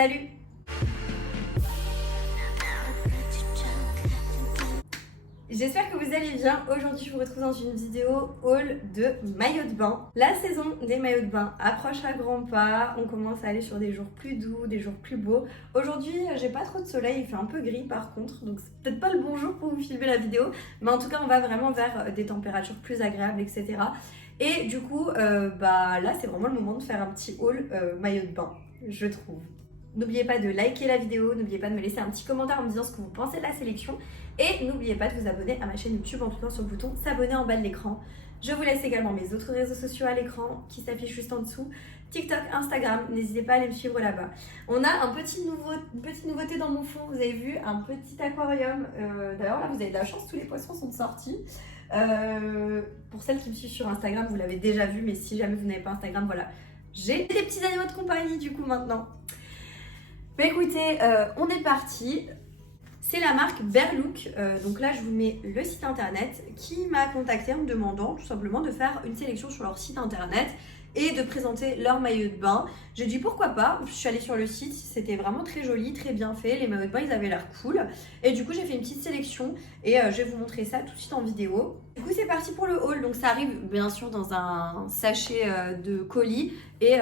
Salut! J'espère que vous allez bien. Aujourd'hui, je vous retrouve dans une vidéo haul de maillots de bain. La saison des maillots de bain approche à grands pas. On commence à aller sur des jours plus doux, des jours plus beaux. Aujourd'hui, j'ai pas trop de soleil, il fait un peu gris par contre, donc c'est peut-être pas le bon jour pour vous filmer la vidéo. Mais en tout cas, on va vraiment vers des températures plus agréables, etc. Et du coup, là, c'est vraiment le moment de faire un petit haul maillot de bain, je trouve. N'oubliez pas de liker la vidéo, n'oubliez pas de me laisser un petit commentaire en me disant ce que vous pensez de la sélection. Et n'oubliez pas de vous abonner à ma chaîne YouTube en cliquant sur le bouton s'abonner en bas de l'écran. Je vous laisse également mes autres réseaux sociaux à l'écran qui s'affichent juste en dessous. TikTok, Instagram, n'hésitez pas à aller me suivre là-bas. On a une petite nouveauté dans mon fond, vous avez vu, un petit aquarium. D'ailleurs là vous avez de la chance, tous les poissons sont sortis. Pour celles qui me suivent sur Instagram, vous l'avez déjà vu, mais si jamais vous n'avez pas Instagram, voilà. J'ai des petits animaux de compagnie du coup maintenant. Bah écoutez, on est parti. C'est la marque Berlook, donc là je vous mets le site internet qui m'a contacté en me demandant tout simplement de faire une sélection sur leur site internet et de présenter leur maillot de bain. J'ai dit pourquoi pas, je suis allée sur le site, c'était vraiment très joli, très bien fait, les maillots de bain ils avaient l'air cool et du coup j'ai fait une petite sélection et je vais vous montrer ça tout de suite en vidéo. Du coup c'est parti pour le haul, donc ça arrive bien sûr dans un sachet de colis et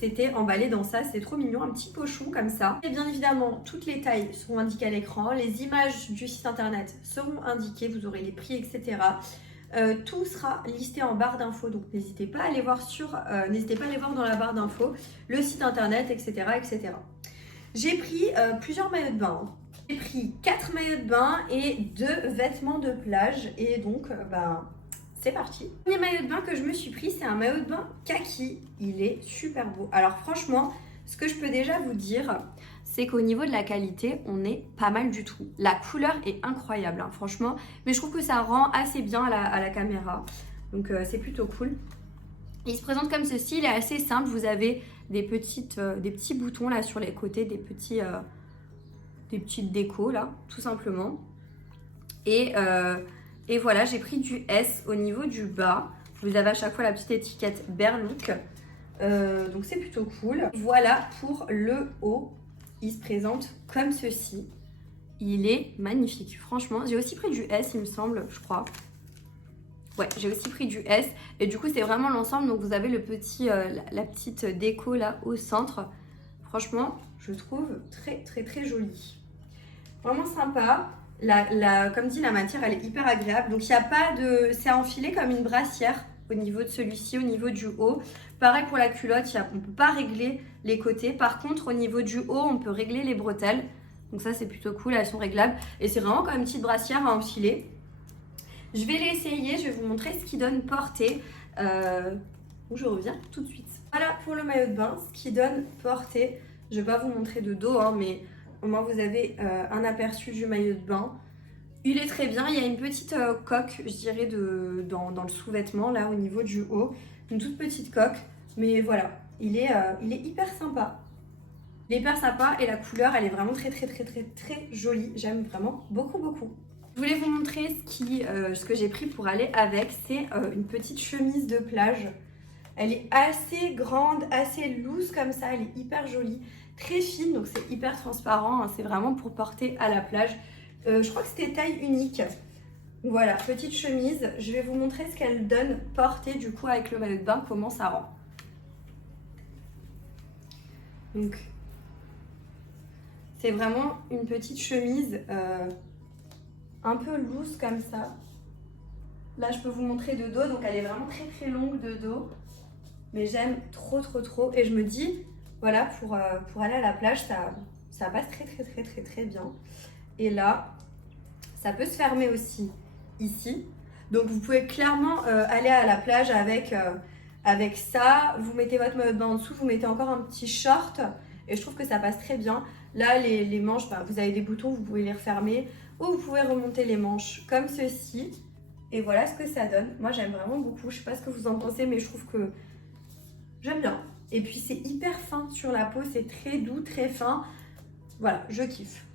c'était emballé dans ça, c'est trop mignon, un petit pochon comme ça. Et bien évidemment toutes les tailles seront indiquées à l'écran, les images du site internet seront indiquées, vous aurez les prix etc. Tout sera listé en barre d'infos, donc n'hésitez pas à aller voir dans la barre d'infos le site internet, etc. etc. J'ai pris plusieurs maillots de bain. J'ai pris 4 maillots de bain et 2 vêtements de plage et donc c'est parti. Le premier maillot de bain que je me suis pris, c'est un maillot de bain kaki. Il est super beau. Alors franchement, ce que je peux déjà vous dire, c'est qu'au niveau de la qualité, on est pas mal du tout. La couleur est incroyable, hein, franchement. Mais je trouve que ça rend assez bien à la caméra. Donc c'est plutôt cool. Il se présente comme ceci, il est assez simple. Vous avez des petits boutons là sur les côtés, des petites décos là, tout simplement. Et voilà, j'ai pris du S au niveau du bas. Vous avez à chaque fois la petite étiquette Berlook. Donc c'est plutôt cool. Voilà pour le haut. Il se présente comme ceci. Il est magnifique, franchement. J'ai aussi pris du S, il me semble, je crois. Ouais, j'ai aussi pris du S. Et du coup, c'est vraiment l'ensemble. Donc, vous avez la petite déco là au centre. Franchement, je trouve très, très, très joli. Vraiment sympa. Comme dit, la matière, elle est hyper agréable. Donc, il n'y a pas de... C'est enfilé comme une brassière au niveau de celui-ci, au niveau du haut. Pareil pour la culotte, on ne peut pas régler les côtés. Par contre, au niveau du haut, on peut régler les bretelles. Donc ça, c'est plutôt cool, elles sont réglables. Et c'est vraiment comme une petite brassière à enfiler. Je vais l'essayer, je vais vous montrer ce qui donne portée. Où je reviens tout de suite. Voilà pour le maillot de bain, ce qui donne portée. Je ne vais pas vous montrer de dos, hein, mais au moins vous avez un aperçu du maillot de bain. Il est très bien, il y a une petite coque, je dirais, dans le sous-vêtement, là, au niveau du haut. Une toute petite coque, mais voilà, il est hyper sympa. Il est hyper sympa et la couleur, elle est vraiment très, très, très, très, très jolie. J'aime vraiment beaucoup, beaucoup. Je voulais vous montrer ce que j'ai pris pour aller avec. C'est une petite chemise de plage. Elle est assez grande, assez loose comme ça, elle est hyper jolie. Très fine, donc c'est hyper transparent, hein. C'est vraiment pour porter à la plage. Je crois que c'était taille unique. Voilà, petite chemise. Je vais vous montrer ce qu'elle donne portée du coup avec le maillot de bain, comment ça rend. Donc, c'est vraiment une petite chemise un peu loose comme ça. Là, je peux vous montrer de dos, donc elle est vraiment très très longue de dos. Mais j'aime trop trop trop. Et je me dis, voilà, pour aller à la plage, ça passe très très très très très bien. Et là, ça peut se fermer aussi ici. Donc vous pouvez clairement aller à la plage avec ça. Vous mettez votre maillot de bain en dessous, vous mettez encore un petit short. Et je trouve que ça passe très bien. Là, les manches, vous avez des boutons, vous pouvez les refermer. Ou vous pouvez remonter les manches comme ceci. Et voilà ce que ça donne. Moi, j'aime vraiment beaucoup. Je sais pas ce que vous en pensez, mais je trouve que j'aime bien. Et puis, c'est hyper fin sur la peau. C'est très doux, très fin. Voilà, je kiffe.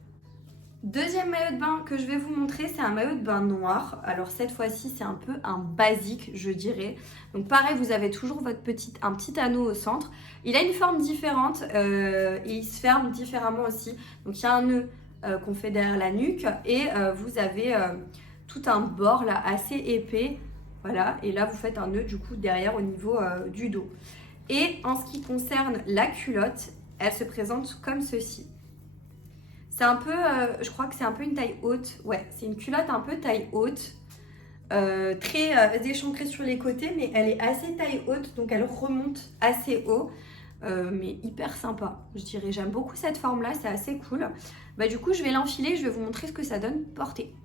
Deuxième maillot de bain que je vais vous montrer, c'est un maillot de bain noir. Alors cette fois-ci, c'est un peu un basique, je dirais. Donc pareil, vous avez toujours un petit anneau au centre. Il a une forme différente et il se ferme différemment aussi. Donc il y a un nœud qu'on fait derrière la nuque et vous avez tout un bord là assez épais. Voilà, et là vous faites un nœud du coup derrière au niveau du dos. Et en ce qui concerne la culotte, elle se présente comme ceci. C'est un peu, je crois que c'est un peu une taille haute. Ouais, c'est une culotte un peu taille haute. Très échancrée sur les côtés, mais elle est assez taille haute, donc elle remonte assez haut. Mais hyper sympa, je dirais. J'aime beaucoup cette forme-là, c'est assez cool. Bah, du coup, je vais l'enfiler, je vais vous montrer ce que ça donne porté.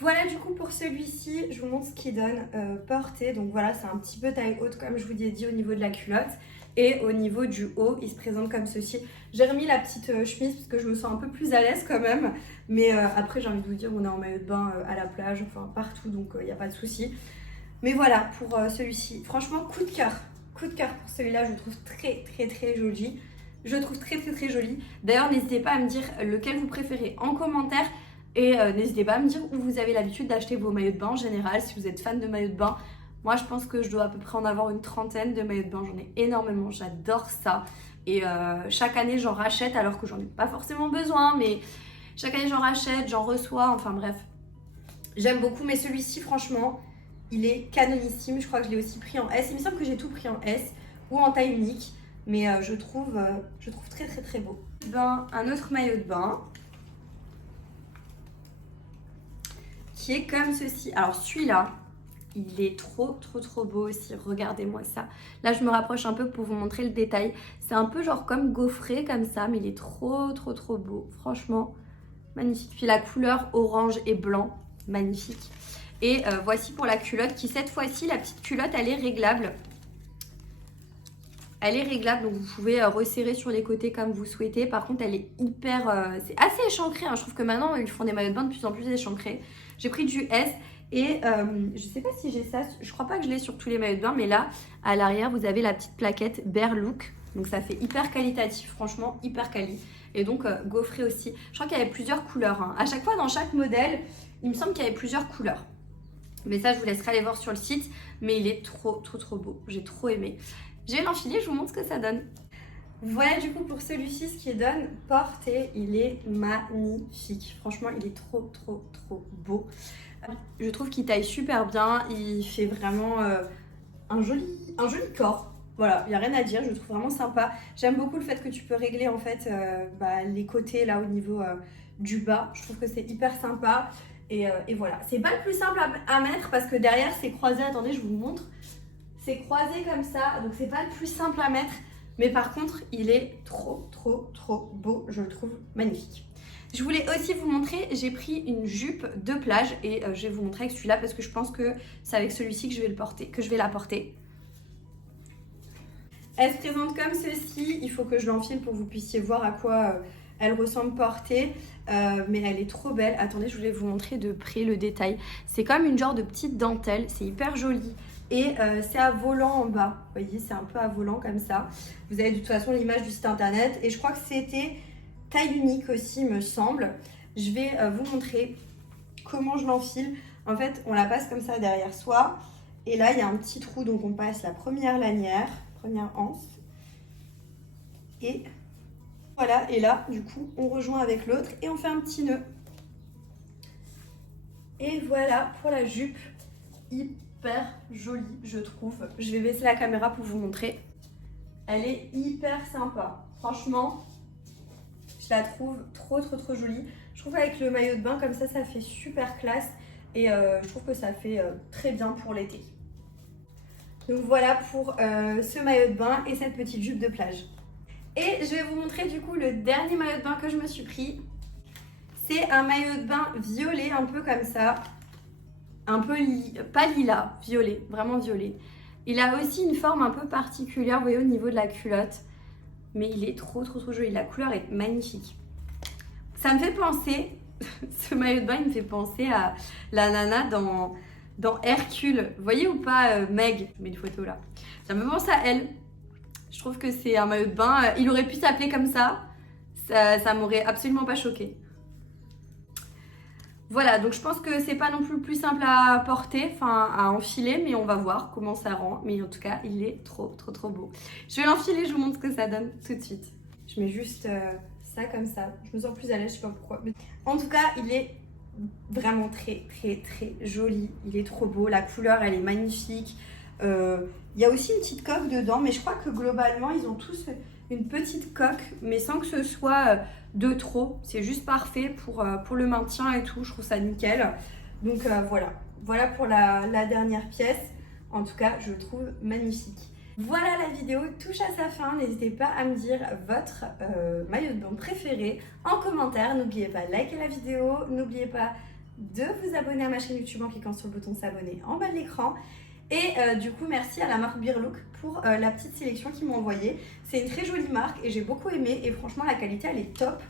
Voilà du coup pour celui-ci, je vous montre ce qu'il donne porté. Donc voilà, c'est un petit peu taille haute comme je vous ai dit au niveau de la culotte. Et au niveau du haut, il se présente comme ceci. J'ai remis la petite chemise parce que je me sens un peu plus à l'aise quand même. Mais après, j'ai envie de vous dire, on est en maillot de bain à la plage, enfin partout, donc il n'y a pas de souci. Mais voilà pour celui-ci. Franchement, coup de cœur. Coup de cœur pour celui-là, je le trouve très joli. Je le trouve très joli. D'ailleurs, n'hésitez pas à me dire lequel vous préférez en commentaire. Et n'hésitez pas à me dire où vous avez l'habitude d'acheter vos maillots de bain en général, si vous êtes fan de maillots de bain. Moi, je pense que je dois à peu près en avoir une trentaine de maillots de bain. J'en ai énormément, j'adore ça. Et chaque année, j'en rachète alors que j'en ai pas forcément besoin. Mais chaque année, j'en rachète, j'en reçois. Enfin bref, j'aime beaucoup. Mais celui-ci, franchement, il est canonissime. Je crois que je l'ai aussi pris en S. Il me semble que j'ai tout pris en S ou en taille unique. Mais je trouve très beau. Un autre maillot de bain qui est comme ceci. Alors celui-là, il est trop beau aussi, regardez-moi ça. Là je me rapproche un peu pour vous montrer le détail. C'est un peu genre comme gaufré comme ça, mais il est trop beau. Franchement, magnifique. Puis la couleur orange et blanc, magnifique. Et voici pour la culotte qui cette fois-ci, la petite culotte, elle est réglable. Elle est réglable, donc vous pouvez resserrer sur les côtés comme vous souhaitez. Par contre, elle est hyper... c'est assez échancré, hein. Je trouve que maintenant, ils font des maillots de bain de plus en plus échancrés. J'ai pris du S et je sais pas si j'ai ça. Je crois pas que je l'ai sur tous les maillots de bain, mais là, à l'arrière, vous avez la petite plaquette Bear Look. Donc ça fait hyper qualitatif, franchement, hyper quali. Et donc, gaufré aussi. Je crois qu'il y avait plusieurs couleurs, hein. À chaque fois, dans chaque modèle, il me semble qu'il y avait plusieurs couleurs. Mais ça, je vous laisserai aller voir sur le site. Mais il est trop beau. J'ai trop aimé. Je vais l'enfiler, je vous montre ce que ça donne. Voilà du coup pour celui-ci ce qu'il donne porté. Il est magnifique. Franchement, il est trop beau. Je trouve qu'il taille super bien. Il fait vraiment un joli corps. Voilà, il n'y a rien à dire. Je le trouve vraiment sympa. J'aime beaucoup le fait que tu peux régler en fait les côtés là au niveau du bas. Je trouve que c'est hyper sympa. Et voilà. C'est pas le plus simple à mettre parce que derrière c'est croisé. Attendez, je vous montre. C'est croisé comme ça, donc c'est pas le plus simple à mettre, mais par contre il est trop beau, je le trouve magnifique. Je voulais aussi vous montrer, j'ai pris une jupe de plage et je vais vous montrer avec celui-là parce que je pense que c'est avec celui-ci que je vais la porter. Elle se présente comme ceci, il faut que je l'enfile pour que vous puissiez voir à quoi elle ressemble portée, mais elle est trop belle. Attendez, je voulais vous montrer de près le détail. C'est comme une genre de petite dentelle, c'est hyper joli. Et c'est à volant en bas, vous voyez, c'est un peu à volant comme ça. Vous avez de toute façon l'image du site internet et je crois que c'était taille unique aussi, me semble. Je vais vous montrer comment je l'enfile. En fait, on la passe comme ça derrière soi et là, il y a un petit trou, donc on passe la première lanière, première anse. Et voilà, et là, du coup, on rejoint avec l'autre et on fait un petit nœud. Et voilà pour la jupe. Hyper jolie, je trouve. Je vais baisser la caméra pour vous montrer. Elle est hyper sympa. Franchement, je la trouve trop jolie. Je trouve qu'avec le maillot de bain comme ça fait super classe. Et je trouve que ça fait très bien pour l'été. Donc voilà pour ce maillot de bain et cette petite jupe de plage. Et je vais vous montrer du coup le dernier maillot de bain que je me suis pris. C'est un maillot de bain violet, un peu comme ça. Un peu, pas lilas, violet, vraiment violet. Il a aussi une forme un peu particulière, vous voyez, au niveau de la culotte. Mais il est trop joli, la couleur est magnifique. Ça me fait penser, ce maillot de bain, il me fait penser à la nana dans Hercule. Vous voyez ou pas Meg, je mets une photo là. Ça me fait penser à elle. Je trouve que c'est un maillot de bain, il aurait pu s'appeler comme ça m'aurait absolument pas choqué. Voilà, donc je pense que c'est pas non plus le plus simple à porter, enfin à enfiler, mais on va voir comment ça rend. Mais en tout cas, il est trop beau. Je vais l'enfiler, je vous montre ce que ça donne tout de suite. Je mets juste ça comme ça. Je me sens plus à l'aise, je sais pas pourquoi. En tout cas, il est vraiment très joli. Il est trop beau. La couleur, elle est magnifique. Il y a aussi une petite coque dedans, mais je crois que globalement, ils ont tous une petite coque, mais sans que ce soit de trop. C'est juste parfait pour le maintien et tout. Je trouve ça nickel. Donc voilà pour la dernière pièce. En tout cas, je le trouve magnifique. Voilà, la vidéo touche à sa fin. N'hésitez pas à me dire votre maillot de bain préféré en commentaire. N'oubliez pas de liker la vidéo. N'oubliez pas de vous abonner à ma chaîne YouTube en cliquant sur le bouton s'abonner en bas de l'écran. Et du coup, merci à la marque Beerlook pour la petite sélection qu'ils m'ont envoyée. C'est une très jolie marque et j'ai beaucoup aimé. Et franchement, la qualité, elle est top.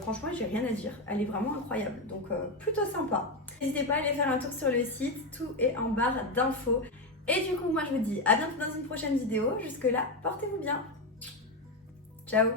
Franchement, j'ai rien à dire. Elle est vraiment incroyable. Donc, plutôt sympa. N'hésitez pas à aller faire un tour sur le site. Tout est en barre d'infos. Et du coup, moi, je vous dis à bientôt dans une prochaine vidéo. Jusque là, portez-vous bien. Ciao.